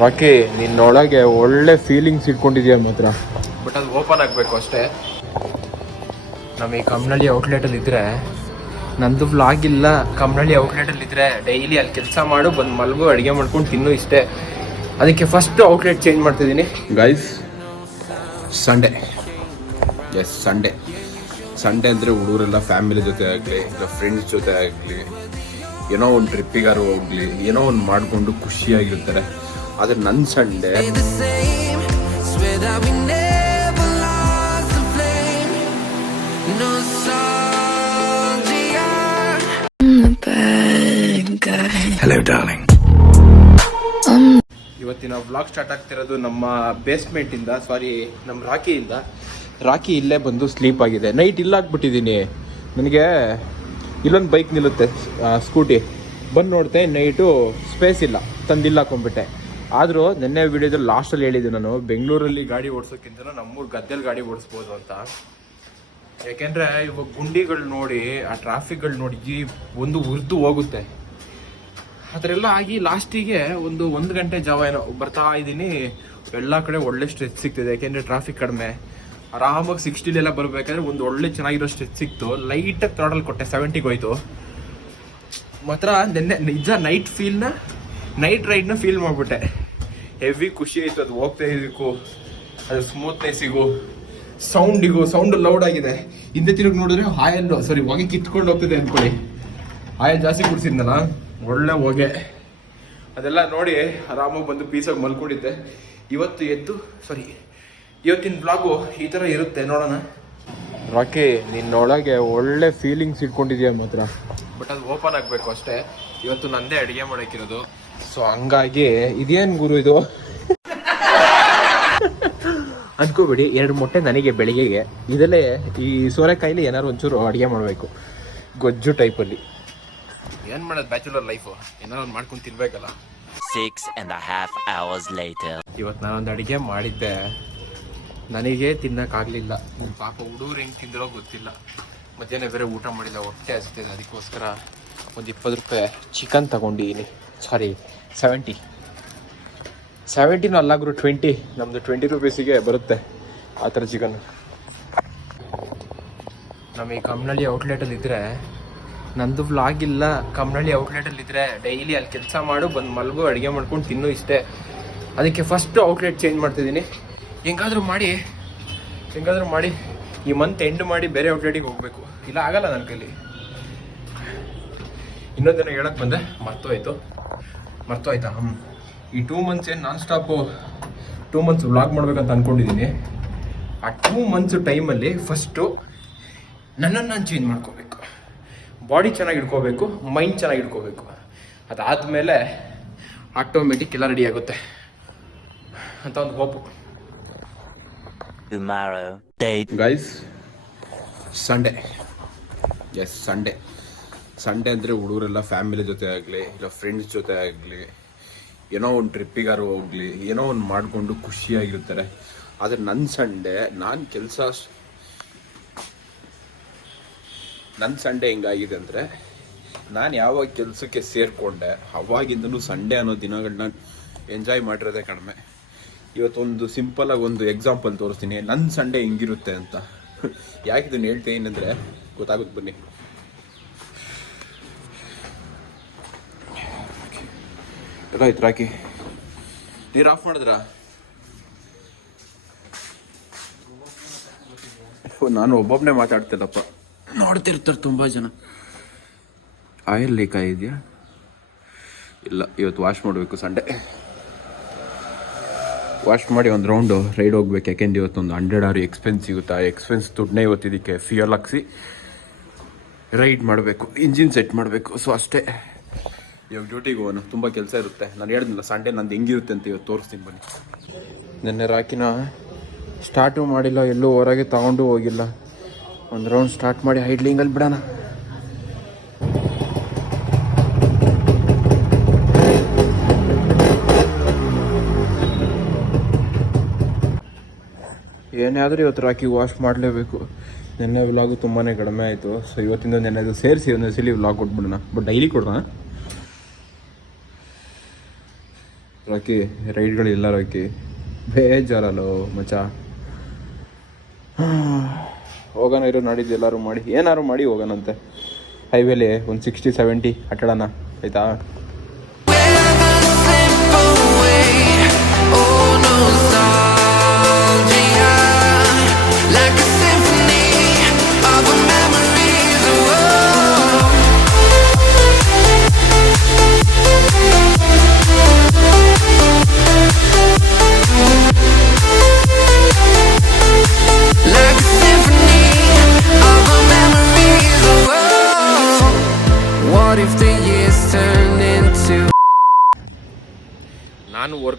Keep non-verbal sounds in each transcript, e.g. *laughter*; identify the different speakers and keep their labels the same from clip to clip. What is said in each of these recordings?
Speaker 1: ರಾಕಿ ನಿನ್ನೊಳಗೆ ಒಳ್ಳೆ ಫೀಲಿಂಗ್ಸ್ ಇಟ್ಕೊಂಡಿದ್ಯಾ ಮಾತ್ರ. ಬಟ್ ಅದು ಓಪನ್ ಆಗಬೇಕು ಅಷ್ಟೇ. ನಮ್ಮ ಈ ಕಮ್ನಳ್ಳಿ ಔಟ್ಲೆಟಲ್ಲಿ ಇದ್ರೆ ನಂದು ಬ್ಲಾಗ್ ಇಲ್ಲ ಕಮ್ನಳ್ಳಿ ಔಟ್ಲೆಟಲ್ಲಿ ಇದ್ರೆ ಡೈಲಿ ಅಲ್ಲಿ ಕೆಲಸ ಮಾಡು ಬಂದು ಮಲ್ಗು ಅಡುಗೆ ಮಾಡ್ಕೊಂಡು ತಿನ್ನು ಇಷ್ಟೇ. ಅದಕ್ಕೆ ಫಸ್ಟ್ ಔಟ್ಲೆಟ್ ಚೇಂಜ್ ಮಾಡ್ತಿದ್ದೀನಿ. Guys Sunday is Sunday Sunday ಅಂದರೆ ಹುಡುಗರೆಲ್ಲ ಫ್ಯಾಮಿಲಿ ಜೊತೆ ಆಗಲಿ ಇಲ್ಲ ಫ್ರೆಂಡ್ಸ್ ಜೊತೆ ಆಗಲಿ ಏನೋ ಒಂದು ಟ್ರಿಪ್ಪಿಗಾರು ಹೋಗ್ಲಿ ಏನೋ ಒಂದು ಮಾಡಿಕೊಂಡು ಖುಷಿಯಾಗಿರ್ತಾರೆ. ಆದರೆ ನನ್ನ ಸಂಡೆ. ಇವತ್ತಿನ ವ್ಲಾಗ್ ಸ್ಟಾರ್ಟ್ ಆಗ್ತಿರೋದು ನಮ್ಮ ಬೇಸ್ಮೆಂಟ್ ಇಂದ ಸಾರಿ ನಮ್ಮ ರಾಕಿಯಿಂದ ರಾಕಿ ಇಲ್ಲೇ ಬಂದು ಸ್ಲೀಪ್ ಆಗಿದೆ. ನೈಟ್ ಇಲ್ಲ ಹಾಕ್ಬಿಟ್ಟಿದ್ದೀನಿ ನನಗೆ ಇಲ್ಲೊಂದು ಬೈಕ್ ನಿಲ್ಲುತ್ತೆ ಸ್ಕೂಟಿ ಬಂದು ನೋಡ್ತೆ ನೈಟು ಸ್ಪೇಸ್ ಇಲ್ಲ. ತಂದಿಲ್ಲ ಹಾಕೊಂಡ್ಬಿಟ್ಟೆ. ಆದರೂ ನಿನ್ನೆ ವಿಡಿಯೋದಲ್ಲಿ ಲಾಸ್ಟಲ್ಲಿ ಹೇಳಿದ್ದೆ ನಾನು, ಬೆಂಗಳೂರಲ್ಲಿ ಗಾಡಿ ಓಡಿಸೋಕ್ಕಿಂತ ನಮ್ಮೂರು ಗದ್ದೆಲಿ ಗಾಡಿ ಓಡಿಸ್ಬೋದು ಅಂತ. ಯಾಕೆಂದ್ರೆ ಇವಾಗ ಗುಂಡಿಗಳು ನೋಡಿ, ಆ ಟ್ರಾಫಿಕ್ಗಳು ನೋಡಿ ಒಂದು ಉರ್ದು ಹೋಗುತ್ತೆ. ಅದರೆಲ್ಲ ಆಗಿ ಲಾಸ್ಟಿಗೆ ಒಂದು ಒಂದು ಗಂಟೆ ಜಾವ ಏನೋ ಬರ್ತಾ ಇದ್ದೀನಿ. ಎಲ್ಲ ಕಡೆ ಒಳ್ಳೆ ಸ್ಟ್ರೆಚ್ ಸಿಗ್ತಿದೆ. ಯಾಕೆಂದರೆ ಟ್ರಾಫಿಕ್ ಕಡಿಮೆ. ಆರಾಮಾಗಿ ಸಿಕ್ಸ್ಟಿಲೆಲ್ಲ ಬರಬೇಕಾದ್ರೆ ಒಂದು ಒಳ್ಳೆ ಚೆನ್ನಾಗಿರೋ ಸ್ಟ್ರೆಚ್ ಸಿಕ್ತು. ಲೈಟಾಗಿ ಥ್ರಾಡಲ್ ಕೊಟ್ಟೆ ಸೆವೆಂಟಿಗೆ ಹೋಯ್ತು. ಮಾತ್ರ ನಿನ್ನೆ ನಿಜ ನೈಟ್ ಫೀಲ್ನ ನೈಟ್ ರೈಡ್ನ ಫೀಲ್ ಮಾಡಿಬಿಟ್ಟೆ. ಹೆವಿ ಖುಷಿ ಆಯ್ತು. ಅದು ಹೋಗ್ತಾ ಇದಕ್ಕೂ ಅದು ಸ್ಮೂತ್ನೆಸ್ಸಿಗೂ ಸೌಂಡಿಗೂ ಸೌಂಡ್ ಲೌಡ್ ಆಗಿದೆ. ಹಿಂದೆ ತಿರುಗಿ ನೋಡಿದ್ರೆ ಆಯಲ್ಲು ಸಾರಿ ಹೊಗೆ ಕಿತ್ಕೊಂಡು ಹೋಗ್ತಿದೆ ಅಂದ್ಕೊಳ್ಳಿ ಆಯಲ್ ಜಾಸ್ತಿ ಕುಡಿಸಿದ್ನಲ್ಲ? ಒಳ್ಳೆ ಹೊಗೆ. ಅದೆಲ್ಲ ನೋಡಿ ಆರಾಮಾಗಿ ಬಂದು ಪೀಸಾಗಿ ಮಲ್ಕೊಂಡಿದ್ದೆ. ಇವತ್ತು ಎದ್ದು ಸಾರಿ ಇವತ್ತಿನ ಬ್ಲಾಗು ಈ ಥರ ಇರುತ್ತೆ ನೋಡೋಣ. ರಾಕಿ ನಿನ್ನೊಳಗೆ ಒಳ್ಳೆ ಫೀಲಿಂಗ್ಸ್ ಇಟ್ಕೊಂಡಿದ್ಯಾ ಮಾತ್ರ? ಬಟ್ ಅದು ಓಪನ್ ಆಗಬೇಕು ಅಷ್ಟೇ. ಇವತ್ತು ನಂದೇ ಅಡುಗೆ ಮಾಡೋಕ್ಕಿರೋದು. ಸೊ ಹಂಗಾಗಿ ಇದೇನು ಗುರು ಇದು? ಅಂದ್ಕೋಬೇಡಿ ಎರಡು ಮೊಟ್ಟೆ ನನಗೆ ಬೆಳಿಗ್ಗೆಗೆ. ಇದಲ್ಲೇ ಈ ಸೋರೆಕಾಯಿಲಿ ಏನಾದ್ರು ಒಂಚೂರು ಅಡುಗೆ ಮಾಡಬೇಕು. ಗೊಜ್ಜು ಟೈಪಲ್ಲಿ ಏನು ಮಾಡೋದು ಬ್ಯಾಚುಲರ್ ಲೈಫು ಏನಾದ್ರು ಒಂದು ಮಾಡ್ಕೊಂಡು ತಿನ್ಬೇಕಲ್ಲ.
Speaker 2: Six and half hours light.
Speaker 1: ಇವತ್ತು ನಾನೊಂದು ಅಡುಗೆ ಮಾಡಿದ್ದೆ. ನನಗೆ ತಿನ್ನಕ್ಕಾಗಲಿಲ್ಲ. ನನ್ನ ಪಾಪ ಹುಡುಗರು ಹೆಂಗೆ ತಿಂದಿರೋ ಗೊತ್ತಿಲ್ಲ. ಮಧ್ಯಾಹ್ನ ಬೇರೆ ಊಟ ಮಾಡಿಲ್ಲ ಹೊಟ್ಟೆ ಹಸ್ತಿದೆ. ಅದಕ್ಕೋಸ್ಕರ ಒಂದು ಇಪ್ಪತ್ತು ರೂಪಾಯಿ ಚಿಕನ್ ತಗೊಂಡಿದ್ದೀನಿ ಸಾರಿ ಸೆವೆಂಟಿ ಸೆವೆಂಟಿನ ಅಲ್ಲ ಗುರು ಟ್ವೆಂಟಿ ನಮ್ಮದು ಟ್ವೆಂಟಿ ರುಪೀಸಿಗೆ ಬರುತ್ತೆ ಆ ಥರ ಚಿಕನ್ ನಮಗೆ ಈ ಕಮ್ನಳ್ಳಿ ಔಟ್ಲೆಟಲ್ಲಿ ಇದ್ದರೆ ನಂದು ವ್ಲಾಗ್ ಇಲ್ಲ ಕಮ್ನಳ್ಳಿ ಔಟ್ಲೆಟಲ್ಲಿ ಇದ್ದರೆ ಡೈಲಿ ಅಲ್ಲಿ ಕೆಲಸ ಮಾಡು ಬಂದು ಮಲಗು ಅಡುಗೆ ಮಾಡ್ಕೊಂಡು ತಿನ್ನು ಇಷ್ಟೇ. ಅದಕ್ಕೆ ಫಸ್ಟ್ ಔಟ್ಲೆಟ್ ಚೇಂಜ್ ಮಾಡ್ತಿದ್ದೀನಿ. ಹೆಂಗಾದರೂ ಮಾಡಿ ಹೆಂಗಾದರೂ ಮಾಡಿ ಈ ಮಂತ್ ಎಂಡ್ ಮಾಡಿ ಬೇರೆ ಔಟ್ಲೆಟಿಗೆ ಹೋಗಬೇಕು. ಇಲ್ಲ ಆಗಲ್ಲ ನನ್ನ ಕೈಲಿ ಇನ್ನೊಂದೇನೋ ಹೇಳಕ್ಕೆ ಬಂದೆ. ಮರ್ತೋಯ್ತು. ಮರ್ತೋಯ್ತಾ? ಹ್ಞೂ ಈ ಟೂ ಮಂತ್ಸ್ ಏನು ನಾನ್ ಸ್ಟಾಪು ಟೂ ಮಂತ್ಸ್ ವ್ಲಾಗ್ ಮಾಡ್ಬೇಕಂತ ಅನ್ಕೊಂಡಿದ್ದೀನಿ ಆ ಟೂ ಮಂತ್ಸ್ ಟೈಮಲ್ಲಿ ಫಸ್ಟು ನನ್ನನ್ನು ನಾನು ಚೇಂಜ್ ಮಾಡ್ಕೋಬೇಕು. ಬಾಡಿ ಚೆನ್ನಾಗಿ ಇಟ್ಕೋಬೇಕು ಮೈಂಡ್ ಚೆನ್ನಾಗಿ ಇಟ್ಕೋಬೇಕು ಅದಾದಮೇಲೆ ಆಟೋಮೆಟಿಕ್ ಎಲ್ಲ ರೆಡಿ ಆಗುತ್ತೆ. ಅಂತ ಒಂದು hope
Speaker 2: Tomorrow. Date.
Speaker 1: Guys Sunday is Sunday Sunday ಅಂದರೆ ಹುಡುಗರೆಲ್ಲ ಫ್ಯಾಮಿಲಿ ಜೊತೆ ಆಗಲಿ, ಇಲ್ಲ ಫ್ರೆಂಡ್ಸ್ ಜೊತೆ ಆಗಲಿ, ಏನೋ ಒಂದು ಟ್ರಿಪ್ಪಿಗಾರು ಹೋಗಲಿ, ಏನೋ ಒಂದು ಮಾಡಿಕೊಂಡು ಖುಷಿಯಾಗಿರ್ತಾರೆ. ಆದರೆ ನನ್ನ ಸಂಡೇ ನಾನು ಕೆಲಸ ನನ್ನ ಸಂಡೇ ಹೆಂಗಾಗಿದೆ ಅಂದರೆ, ನಾನು ಯಾವಾಗ ಕೆಲಸಕ್ಕೆ ಸೇರಿಕೊಂಡೆ, ಅವಾಗಿಂದನೂ ಸಂಡೇ ಅನ್ನೋ ದಿನಗಳನ್ನ ಎಂಜಾಯ್ ಮಾಡಿರೋದೇ ಕಡಿಮೆ. ಇವತ್ತೊಂದು ಸಿಂಪಲಾಗಿ ಒಂದು ಎಕ್ಸಾಂಪಲ್ ತೋರಿಸ್ತೀನಿ. ನನ್ನ ಸಂಡೇ ಹಿಂಗಿರುತ್ತೆ ಅಂತ. *laughs* ಯಾಕೆ ಇದನ್ನು ಹೇಳ್ತೀನಿ ಅಂದರೆ, ಗೊತ್ತಾಗುತ್ತೆ ಬನ್ನಿ. ಆಯ್ತು ರಾಕಿ ನೀರು ಆಫ್ ಮಾಡಿದ್ರಾ? ನಾನು ಒಬ್ಬೊಬ್ಬನೇ ಮಾತಾಡ್ತಿಲ್ಲಪ್ಪ. ನೋಡ್ತಿರ್ತಾರೆ ತುಂಬ ಜನ. ಆಯಿಲ್ ಲೀಕ್ ಆಗಿದೆಯಾ? ಇಲ್ಲ ಇವತ್ತು ವಾಶ್ ಮಾಡಬೇಕು ಸಂಡೆ ವಾಶ್ ಮಾಡಿ ಒಂದು ರೌಂಡು ರೈಡ್ ಹೋಗ್ಬೇಕು. ಯಾಕೆಂದ್ರೆ ಇವತ್ತು ಒಂದು ಹಂಡ್ರೆಡ್ ಆರು ಎಕ್ಸ್ಪೆನ್ಸ್ ಸಿಗುತ್ತೆ? ಆ ಎಕ್ಸ್ಪೆನ್ಸ್ ದುಡ್ಡನ್ನೇ ಇವತ್ತು ಇದಕ್ಕೆ ಫ್ಯೂಯಲ್ ಹಾಕ್ಸಿ ರೈಡ್ ಮಾಡಬೇಕು. ಇಂಜಿನ್ ಸೆಟ್ ಮಾಡಬೇಕು. ಸೊ ಅಷ್ಟೇ. ಇವಾಗ ಡ್ಯೂಟಿಗೆ ಹೋಗೋಣ. ತುಂಬ ಕೆಲಸ ಇರುತ್ತೆ. ನಾನು ಹೇಳಿದ್ನಲ್ಲ ಸಂಡೇ ನಂದು ಹೆಂಗಿರುತ್ತೆ ಅಂತ ಇವತ್ತು ತೋರಿಸ್ತೀನಿ ಬನ್ನಿ. ನಿನ್ನೆ ರಾಕಿನ ಸ್ಟಾರ್ಟು ಮಾಡಿಲ್ಲ, ಎಲ್ಲೂ ಹೊರಗೆ ತಗೊಂಡು ಹೋಗಿಲ್ಲ. ಒಂದು ರೌಂಡ್ ಸ್ಟಾರ್ಟ್ ಮಾಡಿ ಹೈಡ್ಲಿಂಗಲ್ಲಿ ಬಿಡೋಣ. ಏನೇ ಆದರೂ ಇವತ್ತು ರಾಕಿ ವಾಶ್ ಮಾಡಲೇಬೇಕು. ನಿನ್ನೆ ವ್ಲಾಗು ತುಂಬಾ ಕಡಿಮೆ ಆಯಿತು. ಸೊ ಇವತ್ತಿಂದ ನೆನ್ನೆದು ಸೇರಿಸಿ, ಒಂದು ಸಲ ವ್ಲಾಗ್ ಕೊಟ್ಬಿಡೋಣ. ಬಟ್ ಡೈಲಿ ಕೊಡೋಣ ರಾಕಿ ರೈಡ್ಗಳಿಲ್ಲ ರಾಕಿ ಬೇಜಾರಲ್ಲೋ ಮಚ ಹೋಗೋಣ ಇರೋ ನಾಡಿದ್ದು ಎಲ್ಲರೂ ಮಾಡಿ. ಏನಾರು ಮಾಡಿ ಹೋಗೋಣಂತೆ. ಹೈವೇಲಿ ಒಂದು ಸಿಕ್ಸ್ಟಿ ಸೆವೆಂಟಿ ಅಟ್ಟಾಡೋಣ ಆಯ್ತಾ.
Speaker 3: Oh,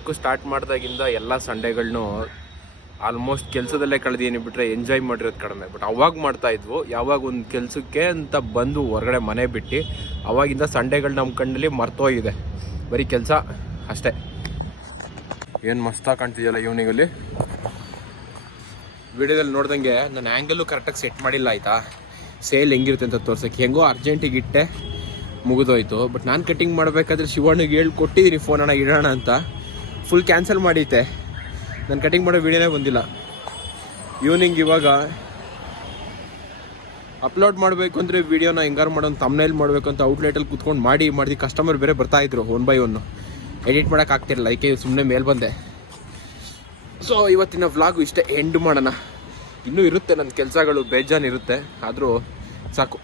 Speaker 1: ವರ್ಕ್ ಸ್ಟಾರ್ಟ್ ಮಾಡಿದಾಗಿಂದ ಎಲ್ಲ ಸಂಡೇಗಳನ್ನೂ ಆಲ್ಮೋಸ್ಟ್ ಕೆಲಸದಲ್ಲೇ ಕಳೆದೇನಿ ಬಿಟ್ಟರೆ ಎಂಜಾಯ್ ಮಾಡಿರೋದು ಕಡಿಮೆ. ಬಟ್ ಅವಾಗ ಮಾಡ್ತಾ ಇದ್ವು. ಯಾವಾಗ ಒಂದು ಕೆಲಸಕ್ಕೆ ಅಂತ ಬಂದು ಹೊರಗಡೆ ಮನೆ ಬಿಟ್ಟು ಅವಾಗಿಂದ ಸಂಡೇಗಳು ನಮ್ಮ ಕಣ್ಣಲ್ಲಿ ಮರ್ತೋಗಿದೆ. ಬರೀ ಕೆಲಸ ಅಷ್ಟೇ. ಏನು ಮಸ್ತಾಗಿ ಕಾಣ್ತಿದೆಯಲ್ಲ ಈವ್ನಿಂಗಲ್ಲಿ ವಿಡಿಯೋದಲ್ಲಿ ನೋಡ್ದಂಗೆ ನನ್ನ ಆ್ಯಂಗಲ್ಲು ಕರೆಕ್ಟಾಗಿ ಸೆಟ್ ಮಾಡಿಲ್ಲ ಆಯಿತಾ? ಸೇಲ್ ಹೆಂಗಿರುತ್ತೆ ಅಂತ ತೋರ್ಸೋಕ್ಕೆ. ಹೆಂಗೋ ಅರ್ಜೆಂಟಿಗೆ ಇಟ್ಟೆ, ಮುಗಿದೋಯ್ತು. ಬಟ್ ನಾನು ಕಟ್ಟಿಂಗ್ ಮಾಡಬೇಕಾದ್ರೆ ಶಿವಣ್ಣಿಗೆ ಹೇಳಿ ಕೊಟ್ಟಿದ್ದೀನಿ ಫೋನ್ ಅಣ್ಣ, ಇಡೋಣ ಅಂತ. ಫುಲ್ ಕ್ಯಾನ್ಸಲ್ ಮಾಡೈತೆ. ನಾನು ಕಟಿಂಗ್ ಮಾಡೋ ವೀಡಿಯೋನೇ ಬಂದಿಲ್ಲ. ಈವ್ನಿಂಗ್ ಇವಾಗ ಅಪ್ಲೋಡ್ ಮಾಡಬೇಕು ಅಂದರೆ ವೀಡಿಯೋನ ಹೆಂಗಾರು ಮಾಡೋದು ತಮ್ನೇಲ್ ಮಾಡಬೇಕು ಅಂತ ಔಟ್ಲೆಟಲ್ಲಿ ಕುತ್ಕೊಂಡು ಮಾಡಿ ಮಾಡಿ ಕಸ್ಟಮರ್ ಬೇರೆ ಬರ್ತಾ ಇದ್ರು ಒನ್ ಬೈ ಒನ್ ಎಡಿಟ್ ಮಾಡೋಕೆ ಆಗ್ತಿರಲ್ಲ ಅದಕ್ಕೆ ಸುಮ್ಮನೆ ಮೇಲೆ ಬಂದೆ. ಸೊ ಇವತ್ತಿನ ವ್ಲಾಗು ಇಷ್ಟೇ ಎಂಡ್ ಮಾಡೋಣ. ಇನ್ನೂ ಇರುತ್ತೆ ನನ್ನ ಕೆಲಸಗಳು, ಬೇಜಾನ್ ಇರುತ್ತೆ. ಆದರೂ ಸಾಕು.